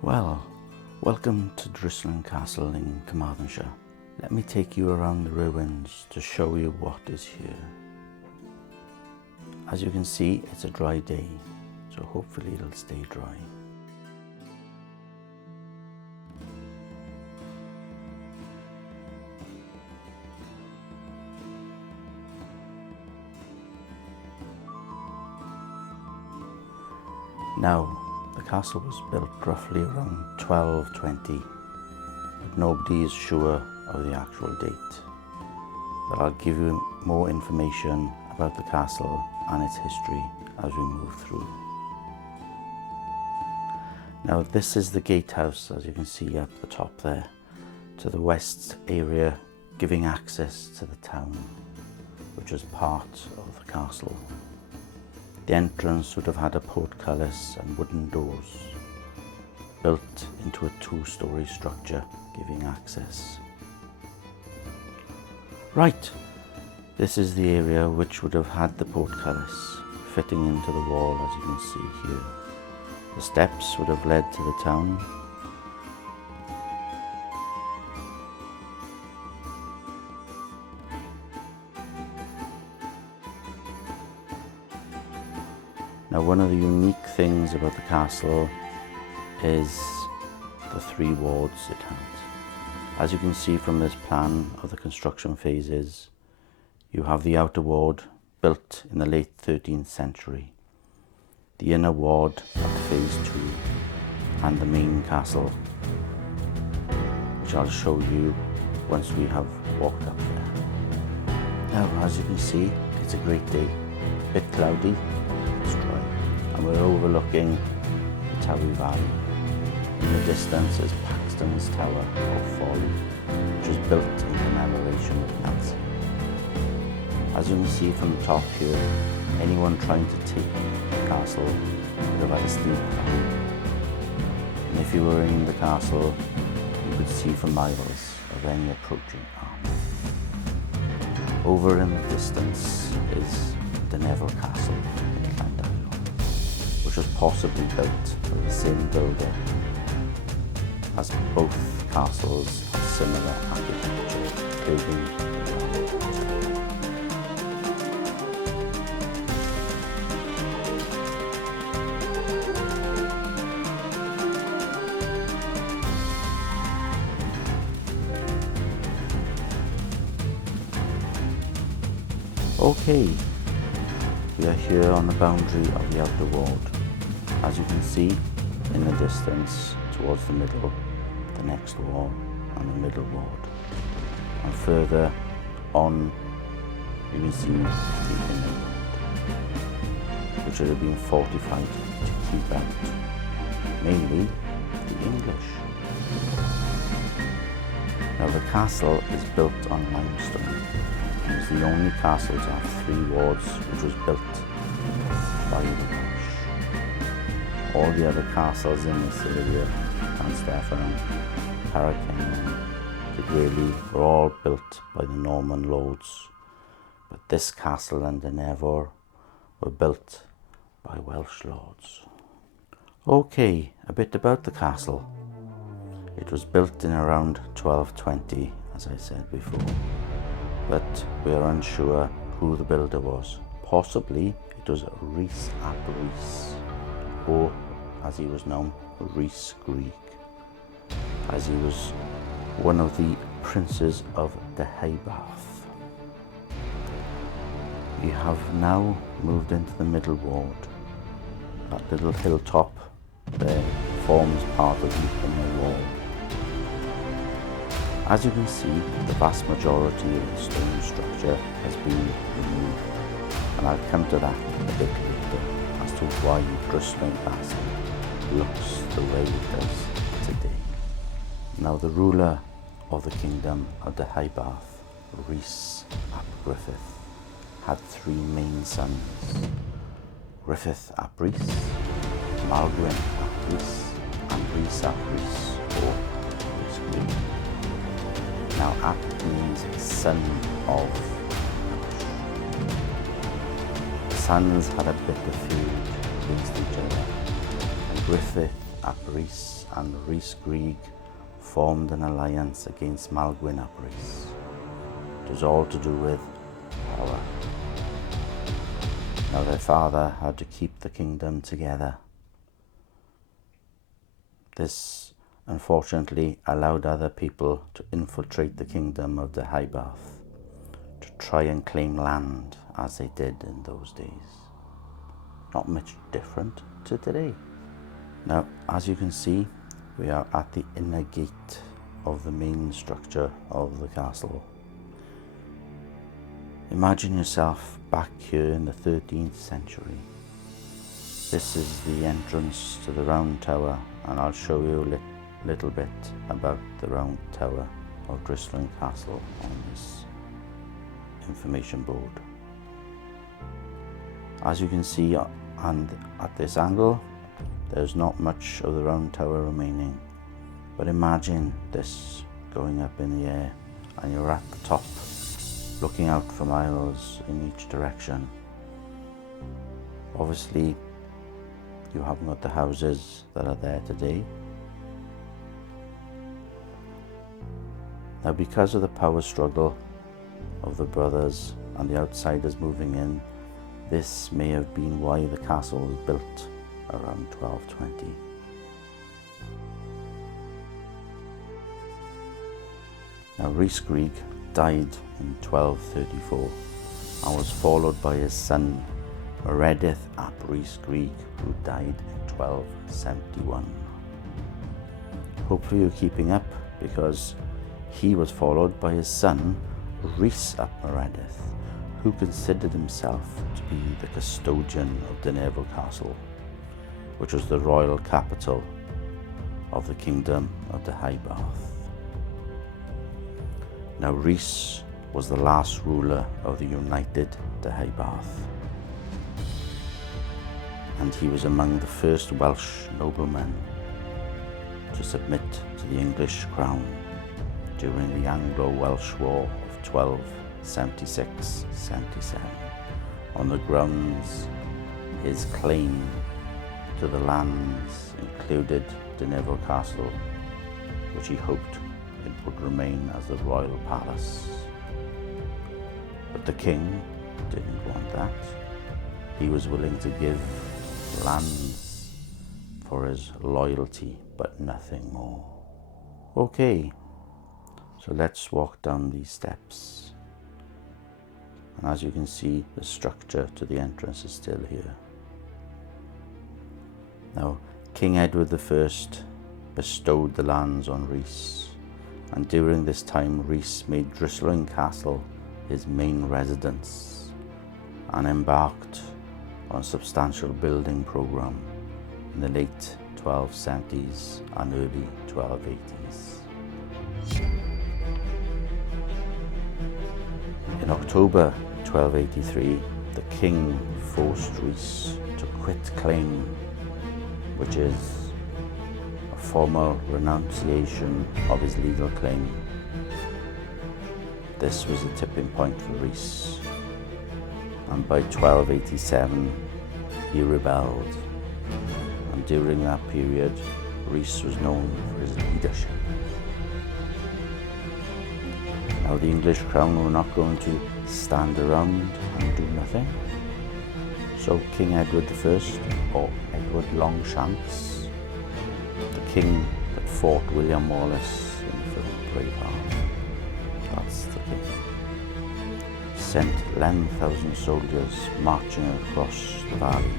Well, welcome to Dryslwyn Castle in Carmarthenshire. Let me take you around the ruins to show you what is here. As you can see, it's a dry day, so hopefully it'll stay dry. Now, the castle was built roughly around 1220, but nobody is sure of the actual date. But I'll give you more information about the castle and its history as we move through. Now, this is the gatehouse, as you can see up the top there, to the west area, giving access to the town, which is part of the castle. The entrance would have had a portcullis and wooden doors, built into a two-storey structure giving access. Right, this is the area which would have had the portcullis fitting into the wall, as you can see here. The steps would have led to the town. Now, one of the unique things about the castle is the three wards it has. As you can see from this plan of the construction phases, you have the outer ward built in the late 13th century, the inner ward at phase 2, and the main castle, which I'll show you once we have walked up there. Now, as you can see, it's a great day. A bit cloudy, it's dry, and we're overlooking the Towy Valley. In the distance is Paxton's Tower, or Folly, which was built in commemoration of Nancy. As you can see from the top here, anyone trying to take the castle would have had a steep climb. And if you were in the castle, you could see for miles of any approaching army. Over in the distance is Deheubarth Castle in Llanelli, which was possibly built by the same builder, as both castles have similar architecture, building. Okay, we are here on the boundary of the outer ward. As you can see in the distance towards the middle, the next wall and the middle ward. And further on, you can see the inner ward, which would have been fortified to keep out mainly the English. Now, the castle is built on limestone. It was the only castle to have 3 wards, which was built by the Welsh. All the other castles in this area, Llanelli, Carmarthe, Dryslwyn, were all built by the Norman lords, but this castle and Deheubarth were built by Welsh lords. Okay, a bit about the castle. It was built in around 1220, as I said before, but we are unsure who the builder was. Possibly it was Rhys ap Rhys, or as he was known, Rhys Greek, as he was one of the princes of Deheubarth. We have now moved into the middle ward. That little hilltop there forms part of the inner wall. As you can see, the vast majority of the stone structure has been removed, and I'll come to that a bit later as to why Dryslwyn Castle looks the way it does today. Now, the ruler of the Kingdom of Deheubarth, Rhys ap Griffith, had 3 main sons: Griffith ap Rhys, Malgwyn ap Rhys, and Rhys ap Rhys, or Rhys Greek. Now, ap means son of. The sons had a bitter feud against each other, and Griffith ap Rhys and Rhys Grieg formed an alliance against Maelgwn ap Rhys. It was all to do with power. Now their father had to keep the kingdom together. This unfortunately allowed other people to infiltrate the Kingdom of Deheubarth to try and claim land as they did in those days. Not much different to today. Now, as you can see, we are at the inner gate of the main structure of the castle. Imagine yourself back here in the 13th century. This is the entrance to the round tower, and I'll show you a little bit about the round tower of Dryslwyn Castle on this information board. As you can see, and at this angle, there's not much of the round tower remaining, but imagine this going up in the air and you're at the top looking out for miles in each direction. Obviously you haven't got the houses that are there today. Now, because of the power struggle of the brothers and the outsiders moving in, this may have been why the castle was built around 1220. Now, Rhys Grieg died in 1234 and was followed by his son Meredith ap Rhys Grieg, who died in 1271. Hopefully you're keeping up, because he was followed by his son Rhys ap Meredith, who considered himself to be the custodian of Deheubarth Castle, which was the royal capital of the Kingdom of Deheubarth. Now, Rhys was the last ruler of the united Deheubarth, and he was among the first Welsh noblemen to submit to the English crown during the Anglo-Welsh War of 1276-77, on the grounds his claim to the lands included Deheubarth Castle, which he hoped it would remain as the royal palace. But the king didn't want that. He was willing to give lands for his loyalty, but nothing more. Okay, so let's walk down these steps. And as you can see, the structure to the entrance is still here. Now, King Edward I bestowed the lands on Rhys, and during this time Rhys made Dryslwyn Castle his main residence and embarked on a substantial building programme in the late 1270s and early 1280s. In October 1283, the king forced Rhys to quit claim, which is a formal renunciation of his legal claim. This was a tipping point for Rhys, and by 1287 he rebelled, and during that period Rhys was known for his leadership. Now, the English crown were not going to stand around and do nothing, so King Edward I, or Edward Longshanks, the king that fought William Wallace in the film Braveheart, that's the king, sent 11,000 soldiers marching across the valley.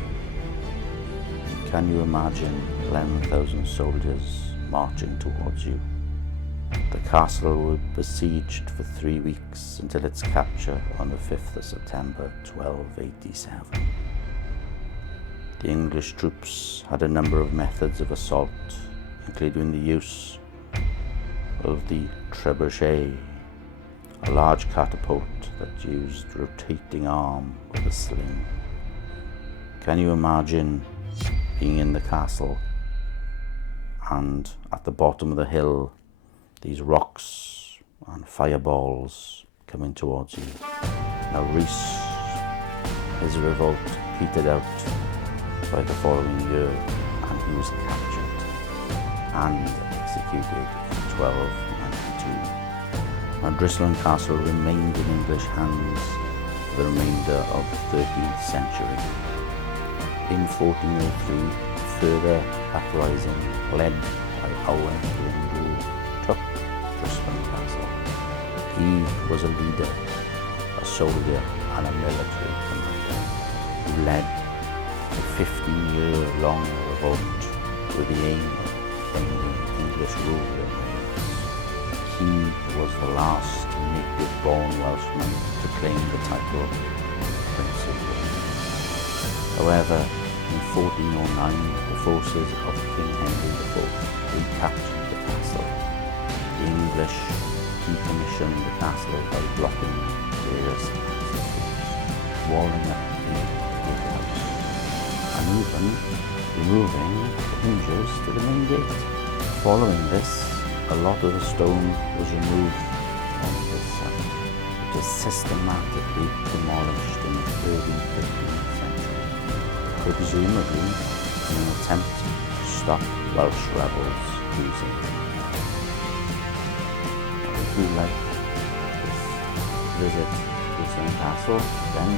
Can you imagine 11,000 soldiers marching towards you? The castle was besieged for 3 weeks until its capture on the 5th of September 1287. The English troops had a number of methods of assault, including the use of the trebuchet, a large catapult that used rotating arm with a sling. Can you imagine being in the castle and at the bottom of the hill, these rocks and fireballs coming towards you? Now, Rhys, his revolt petered out by the following year, and he was captured. and executed in 1292. Now, Dryslwyn Castle remained in English hands for the remainder of the 13th century. In 1403, a further uprising led by Owen Glyndŵr took Dryslwyn Castle. He was a leader, a soldier and a military commander who led a 15-year-long revolt with the aim of ending English rule in Wales. He was the last native-born Welshman to claim the title of Prince of Wales. However, in 1409, the forces of King Henry IV recaptured the castle. The English decommissioned the castle by blocking various accesses, walling up the gatehouse, and even removing the hinges to the main gate. Following this, a lot of the stone was removed from this site, which was systematically demolished in the early 15th century, presumably in an attempt to stop Welsh rebels using it. If you like this visit to Dryslwyn Castle, then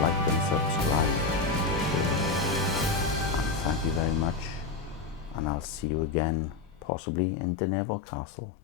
like and subscribe. And thank you very much, and I'll see you again, possibly in Deheubarth Castle.